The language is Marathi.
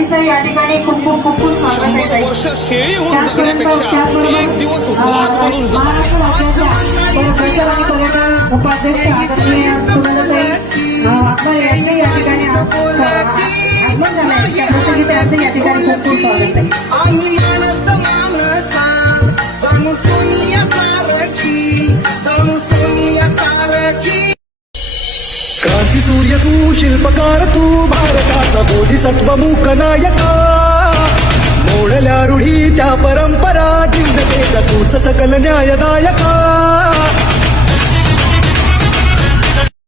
ताईंचं या ठिकाणी खूप खूप खूप खूप स्वागत आहे 100 ताई. वर्ष शेळी होऊन जगण्यापेक्षा एक दिवस वाघ बनून जगा. महाराष्ट्र राज्याच्या प्रचार आणि पर्यटन उपाध्यक्ष आदरणीय सुनंदाताई वाघमारे यांचे या ठिकाणी आगमन झालंय. त्या प्रसंगी त्यांचं या ठिकाणी खूप खूप स्वागत आहे. क्रांती सूर्य तू, शिल्पकार तू, भारताचा बोधिसत्व मूक नायका. मोडल्या रूढी त्या परंपरा, जिंकतेच्या तूच सकल न्यायदायका.